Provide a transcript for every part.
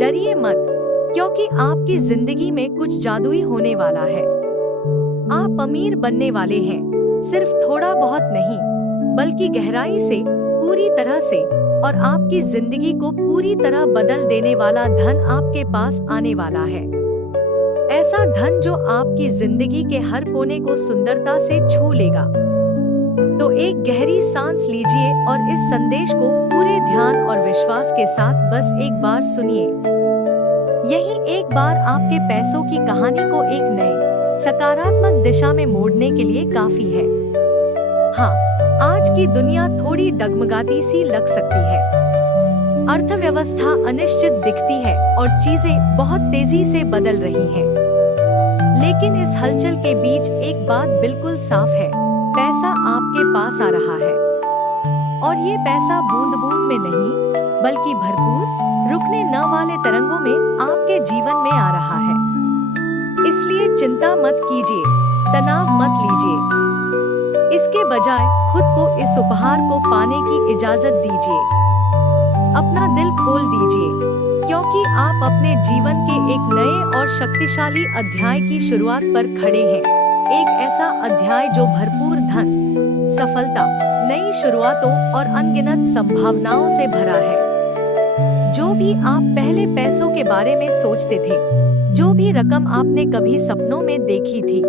डरिए मत, क्योंकि आपकी जिंदगी में कुछ जादुई होने वाला है। आप अमीर बनने वाले हैं, सिर्फ थोड़ा बहुत नहीं, बल्कि गहराई से, पूरी तरह से, और आपकी जिंदगी को पूरी तरह बदल देने वाला धन आपके पास आने वाला है। ऐसा धन जो आपकी जिंदगी के हर कोने को सुंदरता से छू लेगा। तो एक गहरी सांस लीजिए और इस संदेश को पूरे ध्यान और विश्वास के साथ बस एक बार सुनिए। यही एक बार आपके पैसों की कहानी को एक नए, सकारात्मक दिशा में मोड़ने के लिए काफी है। हाँ, आज की दुनिया थोड़ी डगमगाती सी लग सकती है। अर्थव्यवस्था अनिश्चित दिखती है और चीजें बहुत तेजी से बदल रही हैं। लेकिन इस हलचल के बीच एक बात बिल्कुल साफ है, पैसा आपके पास आ रहा है। और ये पैसा बूंद बूंद में नहीं, बल्कि भरपूर, रुकने न वाले तरंगों में आपके जीवन में आ रहा है। इसलिए चिंता मत कीजिए, तनाव मत लीजिए। इसके बजाय खुद को इस उपहार को पाने की इजाजत दीजिए। अपना दिल खोल दीजिए, क्योंकि आप अपने जीवन के एक नए और शक्तिशाली अध्याय की शुरुआत पर खड़े हैं। एक ऐसा अध्याय जो भरपूर धन, सफलता, नई शुरुआतों और अनगिनत संभावनाओं से भरा है। जो भी आप पहले पैसों के बारे में सोचते थे, जो भी रकम आपने कभी सपनों में देखी थी,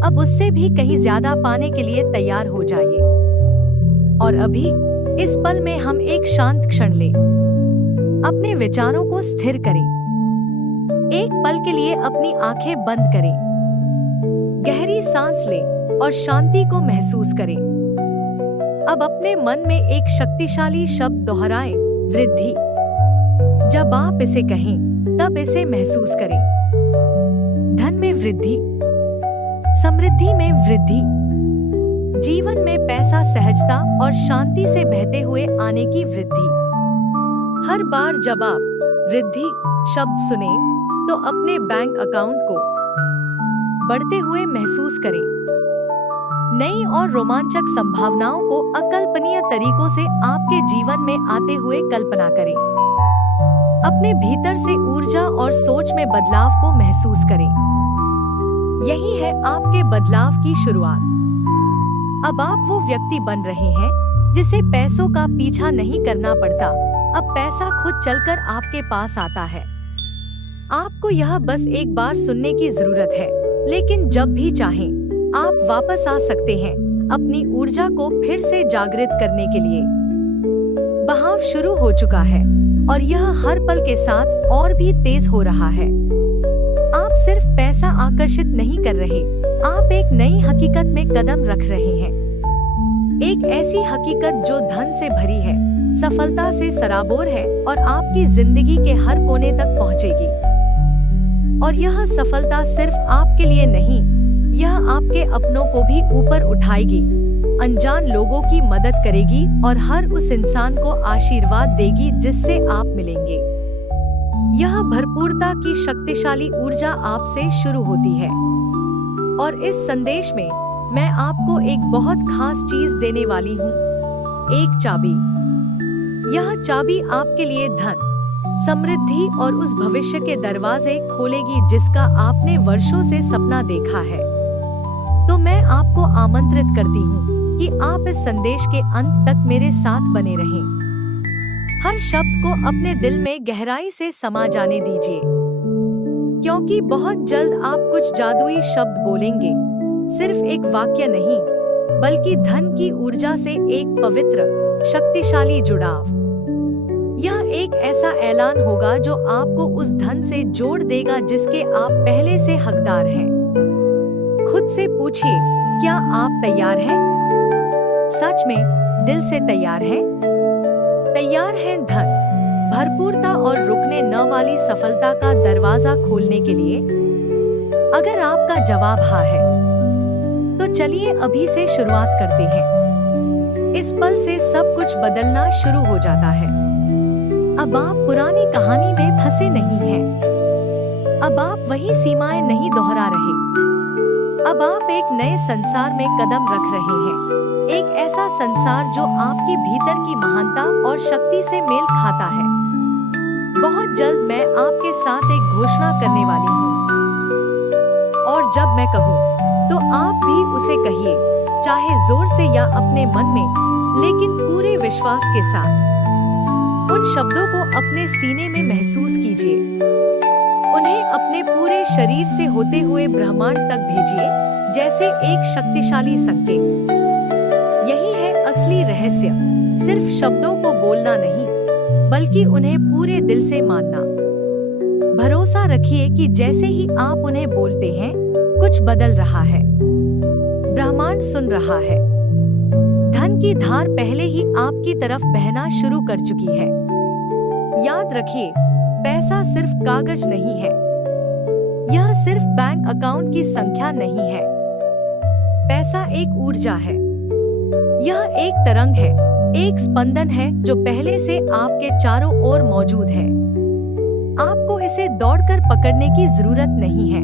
अब उससे भी कहीं ज्यादा पाने के लिए तैयार हो जाइए। और अभी इस पल में हम एक शांत क्षण लें। अपने विचारों को स्थिर करें। एक पल के लिए अपनी आंखें बंद करें। गहरी सांस लें और शांति को महसूस करें। अब अपने मन में एक शक्तिशाली शब्द दोहराएं, वृद्धि। जब आप इसे कहें, तब इसे महसूस करें। धन में वृद्धि, समृद्धि में वृद्धि, जीवन में पैसा, सहजता और शांति से बहते हुए आने की वृद्धि। हर बार जब आप वृद्धि शब्द सुने, तो अपने बैंक अकाउंट को बढ़ते हुए महसूस करें। नई और रोमांचक संभावनाओं को अकल्पनीय तरीकों से आपके जीवन में आते हुए कल्पना करें। अपने भीतर से ऊर्जा और सोच में बदलाव को महसूस करें। यही है आपके बदलाव की शुरुआत। अब आप वो व्यक्ति बन रहे हैं जिसे पैसों का पीछा नहीं करना पड़ता। अब पैसा खुद चलकर आपके पास आता है। आपको यह बस एक बार सुनने की जरूरत है, लेकिन जब भी चाहें, आप वापस आ सकते हैं अपनी ऊर्जा को फिर से जागृत करने के लिए। बहाव शुरू हो चुका है और यह हर पल के साथ और भी तेज हो रहा है। आप सिर्फ पैसा आकर्षित नहीं कर रहे, आप एक नई हकीकत में कदम रख रहे हैं। एक ऐसी हकीकत जो धन से भरी है, सफलता से सराबोर है और आपकी जिंदगी के हर कोने तक पहुंचेगी। और यह सफलता सिर्फ आपके लिए नहीं, यह आपके अपनों को भी ऊपर उठाएगी, अनजान लोगों की मदद करेगी और हर उस इंसान को आशीर्वाद देगी जिससे आप मिलेंगे। यह भरपूरता की शक्तिशाली ऊर्जा आपसे शुरू होती है। और इस संदेश में मैं आपको एक बहुत खास चीज देने वाली हूँ, एक चाबी। यह चाबी आपके लिए धन, समृद्धि और उस भविष्य के दरवाजे खोलेगी जिसका आपने वर्षों से सपना देखा है। तो मैं आपको आमंत्रित करती हूँ कि आप इस संदेश के अंत तक मेरे साथ बने रहें। हर शब्द को अपने दिल में गहराई से समा जाने दीजिए, क्योंकि बहुत जल्द आप कुछ जादुई शब्द बोलेंगे। सिर्फ एक वाक्य नहीं, बल्कि धन की ऊर्जा से एक पवित्र, शक्तिशाली जुड़ाव। यह एक ऐसा ऐलान होगा जो आपको उस धन से जोड़ देगा जिसके आप पहले से हकदार हैं। खुद से पूछिए, क्या आप तैयार हैं? सच में, दिल से तैयार हैं? तैयार हैं धन, भरपूरता और रुकने न वाली सफलता का दरवाजा खोलने के लिए? अगर आपका जवाब हाँ है, तो चलिए अभी से शुरुआत करते हैं। इस पल से सब कुछ बदलना शुरू हो जाता है। अब आप पुरानी कहानी में फंसे नहीं हैं। अब आप वही सीमाएं नहीं दोहरा रहे। अब आप एक नए संसार में कदम रख रहे हैं। एक ऐसा संसार जो आपकी भीतर की महानता और शक्ति से मेल खाता है। बहुत बहुत जल्द मैं आपके साथ एक घोषणा करने वाली हूँ, और जब मैं कहूँ तो आप भी उसे कहिए, चाहे जोर से या अपने मन में, लेकिन पूरे विश्वास के साथ। उन शब्दों को अपने सीने में महसूस कीजिए, उन्हें अपने पूरे शरीर से होते हुए ब्रह्मांड तक भेजिए, जैसे एक शक्तिशाली संकेत। यही है असली रहस्य, सिर्फ शब्दों को बोलना नहीं, बल्कि उन्हें पूरे दिल से मानना। भरोसा रखिए कि जैसे ही आप उन्हें बोलते हैं, कुछ बदल रहा है। ब्रह्मांड सुन रहा है। धन की धार पहले ही आपकी तरफ बहना शुरू कर चुकी है। याद रखिए, पैसा सिर्फ कागज नहीं है। यह सिर्फ बैंक अकाउंट की संख्या नहीं है। पैसा एक ऊर्जा है। यह एक तरंग है, एक स्पंदन है जो पहले से आपके चारों ओर मौजूद है। आपको इसे दौड़कर पकड़ने की जरूरत नहीं है।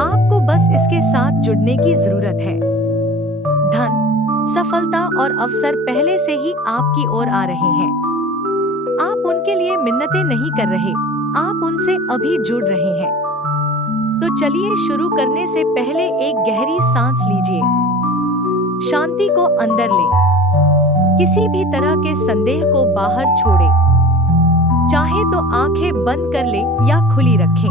आपको बस इसके साथ जुड़ने की जरूरत है। धन, सफलता और अवसर पहले से ही आपकी ओर आ रहे हैं। आप उनके लिए मिन्नतें नहीं कर रहे, आप उनसे अभी जुड़ रहे हैं। तो चलिए शुरू करने से पहले एक गहरी सांस लीजिए। शांति को अंदर लें। किसी भी तरह के संदेह को बाहर छोड़ें। चाहे तो आंखें बंद कर लें या खुली रखें।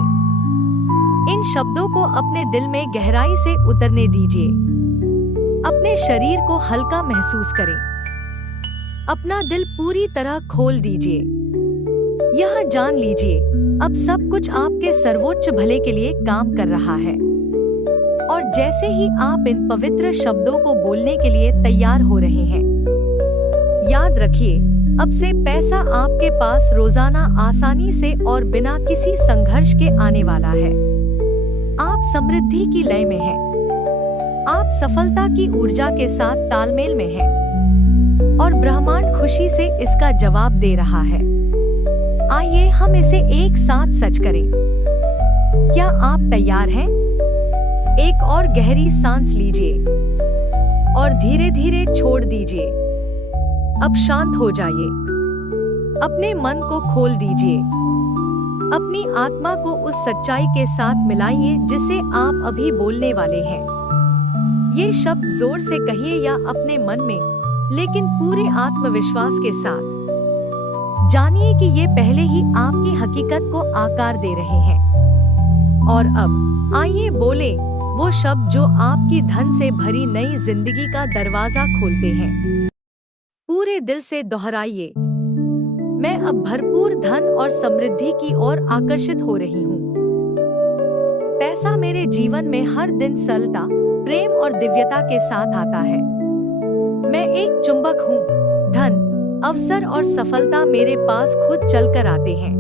इन शब्दों को अपने दिल में गहराई से उतरने दीजिए। अपने शरीर को हल्का महसूस करें। अपना दिल पूरी तरह खोल दीजिए। यह जान लीजिए, अब सब कुछ आपके सर्वोच्च भले के लिए काम कर रहा है। और जैसे ही आप इन पवित्र शब्दों को बोलने के लिए तैयार हो रहे हैं, याद रखिए, अब से पैसा आपके पास रोजाना आसानी से और बिना किसी संघर्ष के आने वाला है। आप समृद्धि की लय में हैं। आप सफलता की ऊर्जा के साथ तालमेल में हैं। और ब्रह्मांड खुशी से इसका जवाब दे रहा है। आइए हम इसे एक साथ सच करें। क्या आप तैयार हैं? एक और गहरी सांस लीजिए और धीरे धीरे छोड़ दीजिए। अब शांत हो जाइए। अपने मन को खोल दीजिए। अपनी आत्मा को उस सच्चाई के साथ मिलाइए जिसे आप अभी बोलने वाले हैं। ये शब्द जोर से कहिए या अपने मन में, लेकिन पूरे आत्मविश्वास के साथ। जानिए कि ये पहले ही आपकी हकीकत को आकार दे रहे हैं। और अब आइए बोले वो शब्द जो आपकी धन से भरी नई जिंदगी का दरवाजा खोलते हैं। पूरे दिल से दोहराइए, मैं अब भरपूर धन और समृद्धि की ओर आकर्षित हो रही हूँ। पैसा मेरे जीवन में हर दिन सरलता, प्रेम और दिव्यता के साथ आता है। मैं एक चुंबक हूँ। धन, अवसर और सफलता मेरे पास खुद चलकर आते हैं।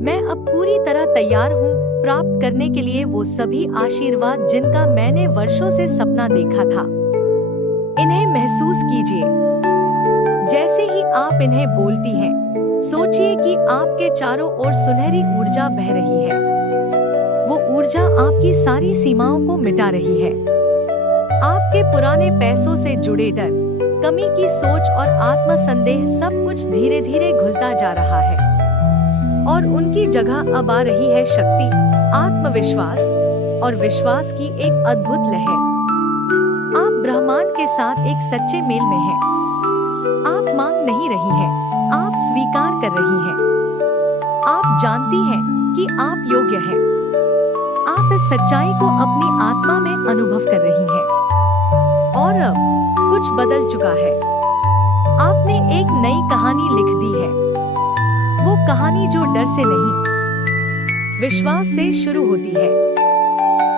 मैं अब पूरी तरह तैयार हूँ प्राप्त करने के लिए वो सभी आशीर्वाद जिनका मैंने वर्षों से सपना देखा था। इन्हें महसूस कीजिए। जैसे ही आप इन्हें बोलती हैं, सोचिए कि आपके चारों ओर सुनहरी ऊर्जा बह रही है। वो ऊर्जा आपकी सारी सीमाओं को मिटा रही है। आपके पुराने पैसों से जुड़े डर, कमी की सोच और आत्मसंदेह सब कुछ धीरे धीरे घुलता जा रहा है। और उनकी जगह अब आ रही है शक्ति, आत्मविश्वास और विश्वास की एक अद्भुत लहर। आप ब्रह्मांड के साथ एक सच्चे मेल में हैं। आप मांग नहीं रही हैं, आप स्वीकार कर रही हैं। आप जानती हैं कि आप योग्य हैं। आप इस सच्चाई को अपनी आत्मा में अनुभव कर रही हैं। और अब कुछ बदल चुका है। आपने एक नई कहानी लिख दी है। वो कहानी जो डर से नहीं, विश्वास से शुरू होती है।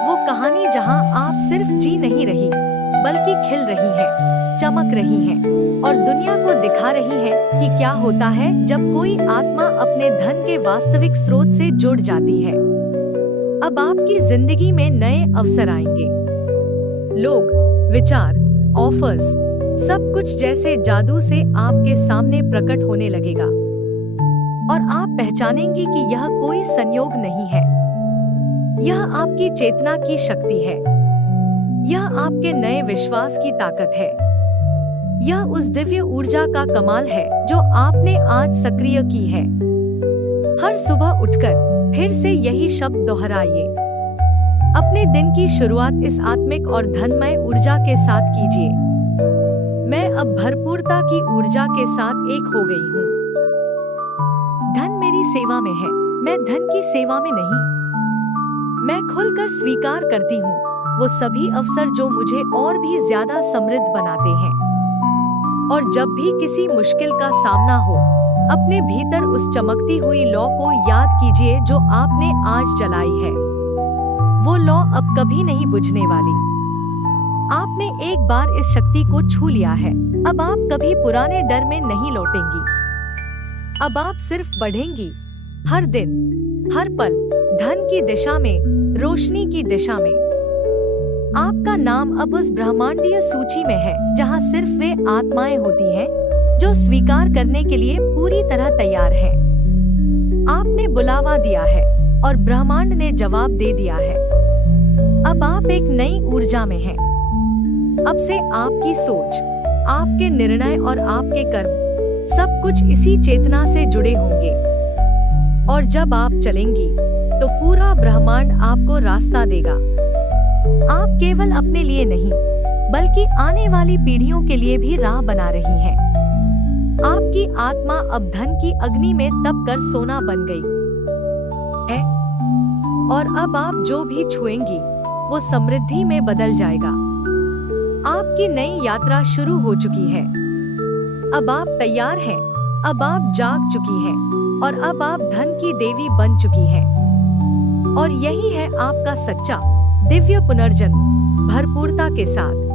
वो कहानी जहां आप सिर्फ जी नहीं रही, बल्कि खिल रही हैं, चमक रही हैं और दुनिया को दिखा रही हैं कि क्या होता है जब कोई आत्मा अपने धन के वास्तविक स्रोत से जुड़ जाती है। अब आपकी जिंदगी में नए अवसर आएंगे। लोग, विचार, ऑफर्स, सब कुछ जैसे जादू से आपके सामने प्रकट होने लगेगा। और आप पहचानेंगे कि यह कोई संयोग नहीं है। यह आपकी चेतना की शक्ति है। यह आपके नए विश्वास की ताकत है। यह उस दिव्य ऊर्जा का कमाल है जो आपने आज सक्रिय की है। हर सुबह उठकर फिर से यही शब्द दोहराइए। अपने दिन की शुरुआत इस आत्मिक और धनमय ऊर्जा के साथ कीजिए। मैं अब भरपूरता की ऊर्जा के साथ एक हो गई हूँ। धन मेरी सेवा में है, मैं धन की सेवा में नहीं। मैं खुलकर स्वीकार करती हूँ वो सभी अवसर जो मुझे और भी ज्यादा समृद्ध बनाते हैं। और जब भी किसी मुश्किल का सामना हो, अपने भीतर उस चमकती हुई लौ को याद कीजिए जो आपने आज जलाई है। वो लौ अब कभी नहीं बुझने वाली। आपने एक बार इस शक्ति को छू लिया है। अब आप कभी पुराने डर में नहीं लौटेंगी। अब आप सिर्फ बढ़ेंगी, हर दिन, हर पल, धन की दिशा में, रोशनी की दिशा में। आपका नाम अब उस ब्रह्मांडीय सूची में है जहां सिर्फ वे आत्माएं होती हैं जो स्वीकार करने के लिए पूरी तरह तैयार हैं। आपने बुलावा दिया है और ब्रह्मांड ने जवाब दे दिया है। अब आप एक नई ऊर्जा में हैं। अब से आपकी सोच, आपके निर्णय और आपके कर्म सब कुछ इसी चेतना से जुड़े होंगे। और जब आप चलेंगी तो पूरा ब्रह्मांड आपको रास्ता देगा। आप केवल अपने लिए नहीं बल्कि आने वाली पीढ़ियों के लिए भी राह बना रही हैं। आपकी आत्मा अब धन की अग्नि में तप कर सोना बन गई है और अब आप जो भी छुएंगी वो समृद्धि में बदल जाएगा। आपकी नई यात्रा शुरू हो चुकी है। अब आप तैयार हैं, अब आप जाग चुकी हैं और अब आप धन की देवी बन चुकी हैं। और यही है आपका सच्चा दिव्य पुनर्जन्म, भरपूरता के साथ।